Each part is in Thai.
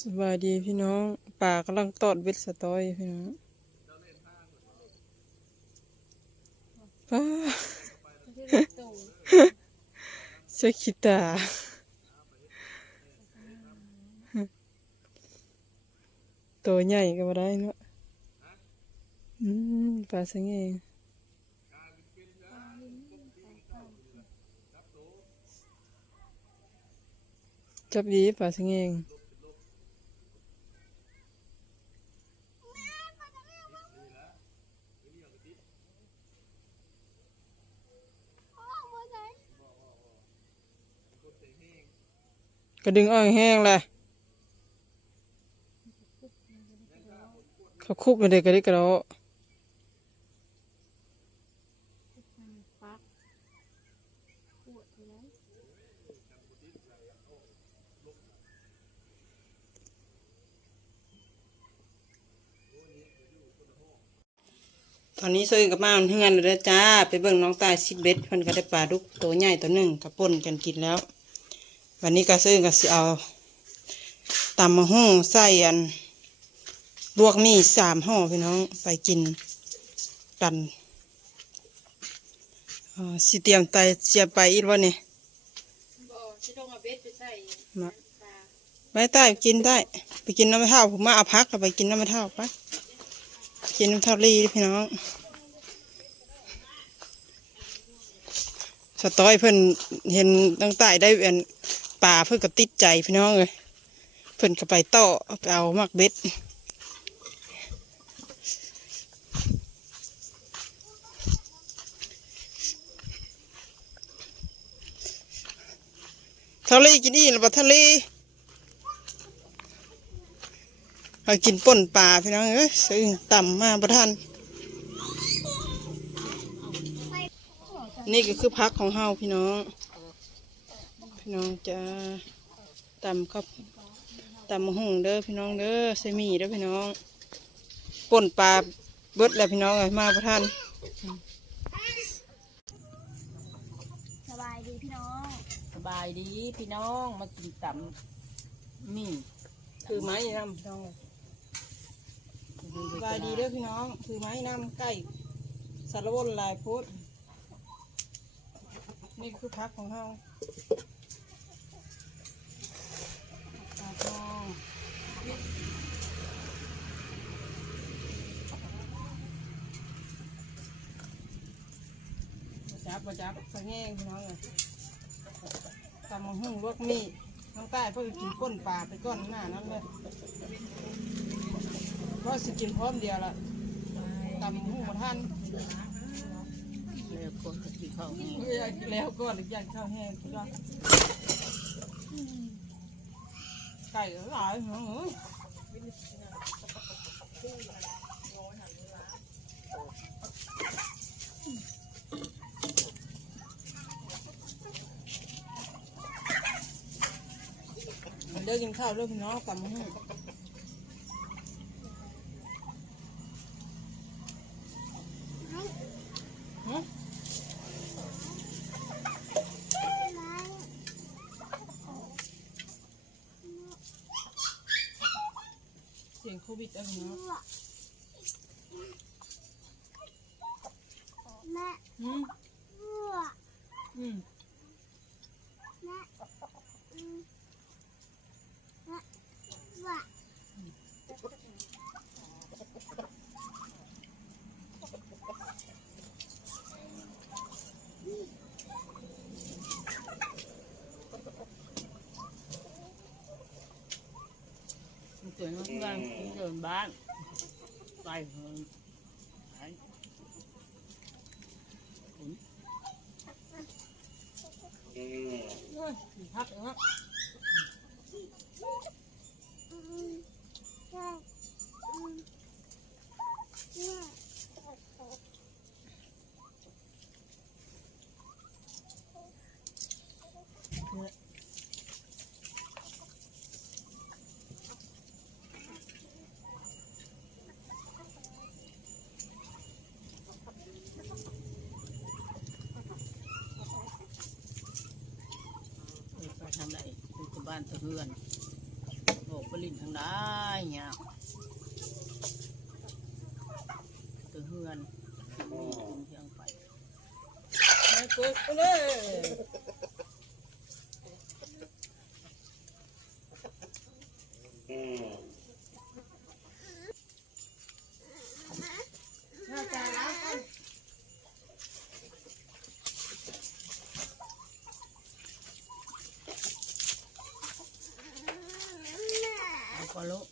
สบายดีพี่น้องป่ากำลังตอดเบ็ดสตอยพี่น้องป้าเช็คิตาตัวใหญ่ก็มาได้เนาะปลาสังเงจับดีปลาสังเงกระดึงอ้อยแห้งเลยเขาคุบมาเด็กกระดิกกระโดดตอนนี้ซื้อกับมาเฮือนเลยจ้าไปเบิ่งน้องตายซิดเบ็ดเพิ่นก็ได้ปลาดุกตัวใหญ่ตัวหนึ่งกับป่นกันกินแล้ววันนี้ก็ซื้อก็สิเอาตำมะฮุ่งใส่อันลวกมี3 ห่อพี่น้องไปกินกันสิเตรียมไตเสียไปอีกวันนี้ไม่ได้กินได้ไปกินน้ำมะพร้าวผมมาเอาพักไปกินน้ำมะพร้าวไปกินน้ำทะเลพี่น้องสตอยเพิ่นเห็นตั้งใต้ได้เป็นป่าเพิ่นก็ติดใจพี่น้องเลยเพิ่นก็ไปต่อไปเอามักเบ็ดทะเลกินอีหรือเปล่าทะเลมากินป่นปลาพี่น้องเอ้ยซื้อต่ำมาประทานนี่ก็คือพักของเฮาพี่น้องจะต่ำครับต่ำมะฮุ่งเด้อพี่น้องเด้อเซมี่เด้อพี่น้องป่นปลาเบิดแล้วพี่น้องเลยมาประทานสบายดีพี่น้องสบายดีพี่น้องมากินตำมี่คือไม้น้ำพี่น้องสบายดีเด้อพี่น้องคือไม้น้ำใกล้สารวนลายพุทธนี่คือพักของเฮาจับสังแง่พี่น้องเลยตำมะฮุ่งลวกมีน้องใต้เพื่อกินก้นปลาไปก้อนหน้านั้นเลยก็สิกินพร้อมเดียวละตำมะฮุ่งมาท่านแล้วก็กินข้าวแห้งแล้วก็หรือยันข้าวแห้งพี่น้องไก่หลายพี่น้องเอ้ยเลิกกินข้าวเลิกพี่น้องกลับมาให้เสียงโควิดอะไรเนาะแม่อืมแม่ว่าเกิดที่บ้านเดินบ้านไปเหินพักเนาะไปทำไรไปบ้านตะเฮือนบอก ปลินทางใดเนี่ยตัวเฮือนมีเชียงไป มาเกิดไปเลย น่าจะล้างกัน เอาก็รู้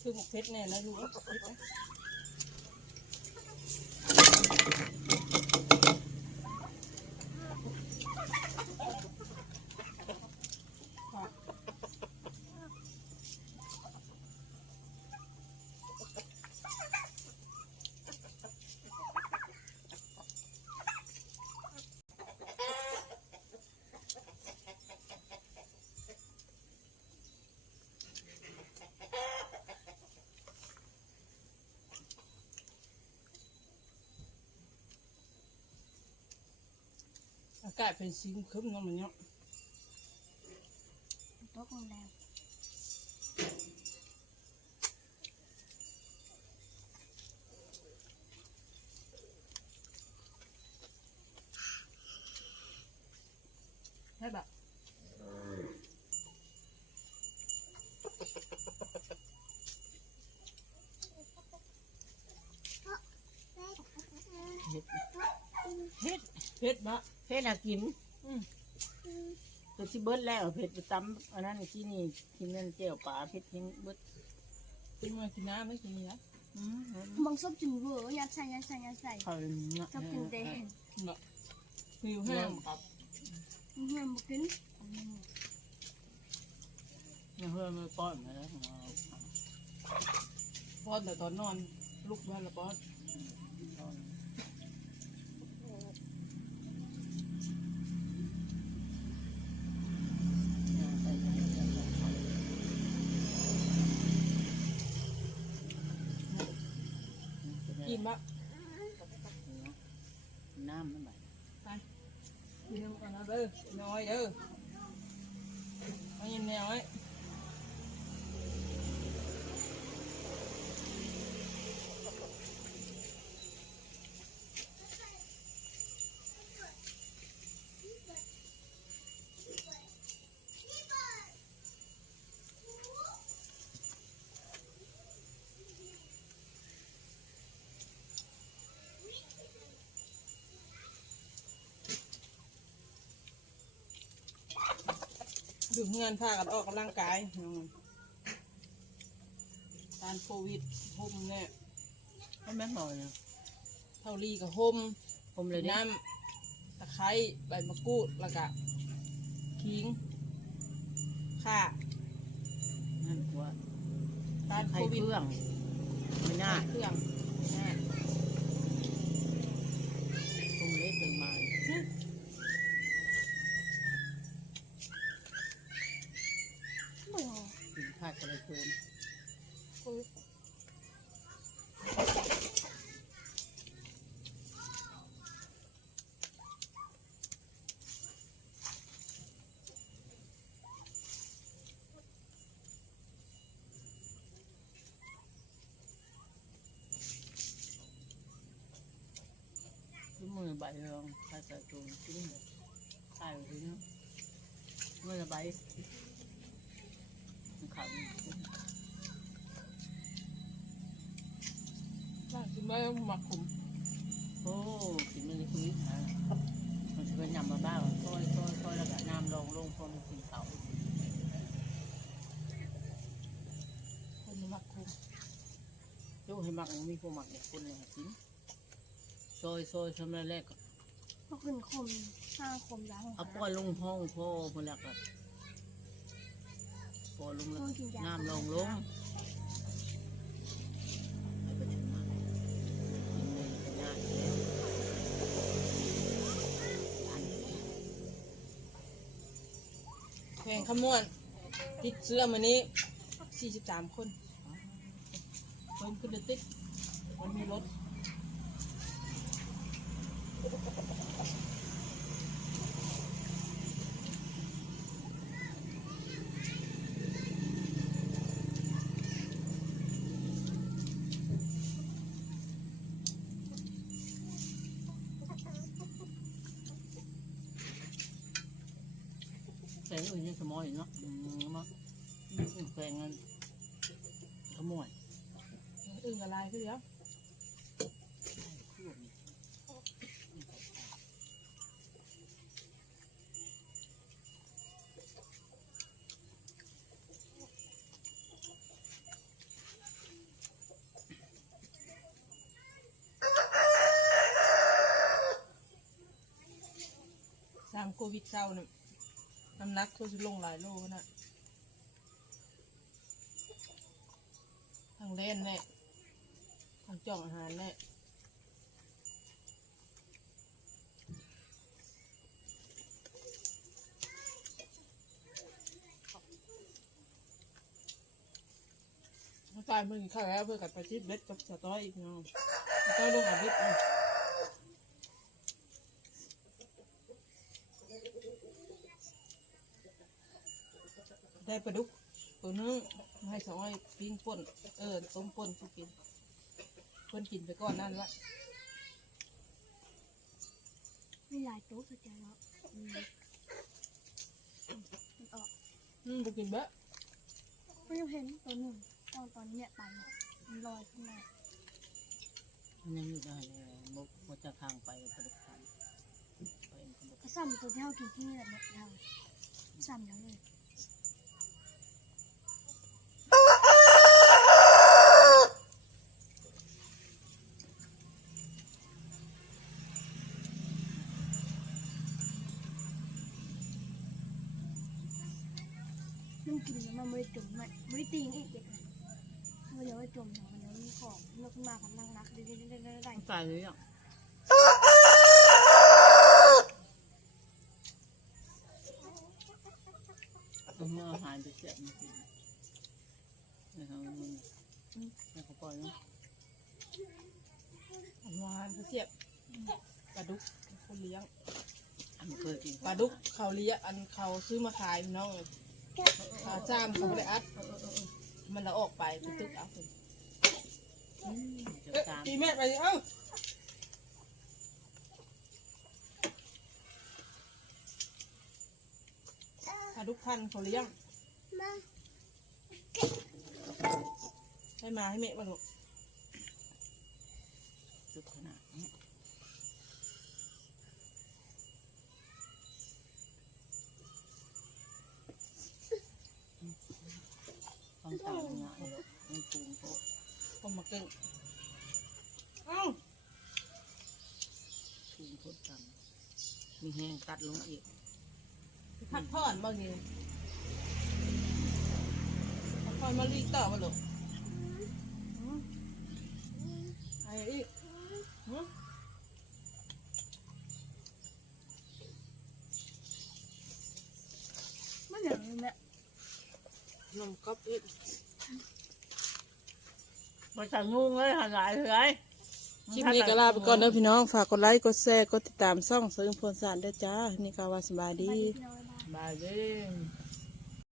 คือหมกเพชรเนี่ยนะลูก อากาศเป็นสีครึ้มๆเนาะมันเนาะ ตกลงแล้ว ใช่ปะเฮ็ดเฮ็ดมะ เพชรหากินตัวที่เบิดแล้วเพชรไปตำอันนั้นที่นี่กินนั่นเจียวปลาเพชรทิ้งเบิด กินมากินน้ำไม่กินนี่นะ บางซบจุ่มเวอร์ยัดใส่ยัดใส่ยัดใส่ เขาเลยเนาะ ชอบกินแดง เนาะหิวแห้งครับ เพื่อนมากิน เพื่อนไม่ป้อนมาแล้ว ป้อนแต่ตอนนอนลุกมาแล้วป้อนกินปะ น้ำมันไหล ไปกินน้ำกันนะเด้อน้อยเด้อไม่ยินแนวไว้ ดูเงินพากันออกกำลังกายการโควิดห่มเนี่ย ไม่แม่นหน่อยนะ เท่ารีกับห่ม ผมเลย น้ำตะไคร้ใบมะกรูดแล้วก็ขิงข่า นั่นกว่า การโค ไข่ วิ เค ด รื่องไม่น่า เครื่อง ผมเล็กเกินมา เบื่อ กินข้าวอะไรเกิน มือใบรองภาษาตูนจริงเลยตายไปถึงมือใบขาว ถ้ากินไม่หมักขุม โอ้กินมันเลยคือมันจะเป็นยำมาบ้างค่อยแล้วก็น้ำลงพอมันกินเขา คนหมักขุม โยให้มักมีพวกมักเนี่ยคนเลยกินซอยทำแรก พอขึ้นคมห้าคมล้าง เอาปล่อยลงห้องพ่อคนแรกก็ปล่อยลงแล้วน้ำลงไปประชุมมากินเลยเป็นง่ายแล้ว แข่งขมวนติดเสื้อมานี้43 คนเพิ่มขึ้นเด็ดมันมีรถ งอื่นยังสมอยเนาะมั้งแกงเงินขโมย อึ่งอะไรคือเดียวสามโควิดเศร้าเนี่ยน้ำหนักก็จะลงหลายโลนะทางเล่นแน่ทางจ่องอาหารแน่ฝ่ายมึงเข้าแล้วเพื่อกัดไปชิดเบ็ดกับสตอยอีกเนาะสตอยลงอาบิดได้ปลาดุกตัวนึงให้สองไอ้ปิ้งป่นต้มป่นกินเพิ่นกินไปก่อนนั่นละ มีหลายโต๊ะสุดใจแล้วมันออก บุกินเบะ ไม่ยังเห็นตัวหนึ่งตอนเนี้ยไปเนี่ยมันลอยขึ้นมา ยังอยู่ได้มุกจะทางไปกระดูกทางไป ก็ซ้ำตัวที่เรากินที่นี่แหละหมดแล้วซ้ำแล้วเลยมันกินแล้วมันไม่ได้จุ่มไม่ได้ตีงอีกเด็กเลยมันเดี๋ยวไว้จุ่มมันเดี๋ยวมีของเลือกขึ้นมาของนั่งนักได้ ตายเลยอ่ะตัวเมื่อหายไปเสียมันกินนะครับมันไม่เขาปล่อยเนาะ หวานเสียบปลาดุกคนเลี้ยง อันเคยกิน ปลาดุกเขาเลี้ยงอันเขาซื้อมาขายน้องขาจ้ามเขาเลยอัดมันละออกไปตึกเอาไป เจ้าตาม ตีแม่ไปเอ้าปลาดุกพันเขาเลี้ยงให้มาให้แม่บ้างลูก จุดขนาดนี้ต้องตามงานไม่ปูนโป๊ะ ผมมาเก่งเอ้า ปูนโป๊ะกันมีแห้งกัดลงอีก พักผ่อนบ้างนี่พักผ่อนมาลีต่อมาลูกไอ้อีก ไม่เหลือเลยแม่ นมก๊อบอีก มาสั่งงูเลยหาหลายเลย คลิปนี้ก็ลาไปก่อนเด้อพี่น้องฝากกดไลค์กดแชร์กดติดตามช่องเสริมพลสารด้วยจ้านี่ก็ว่าสบายดี พี่น้อยบ้าง บายเด้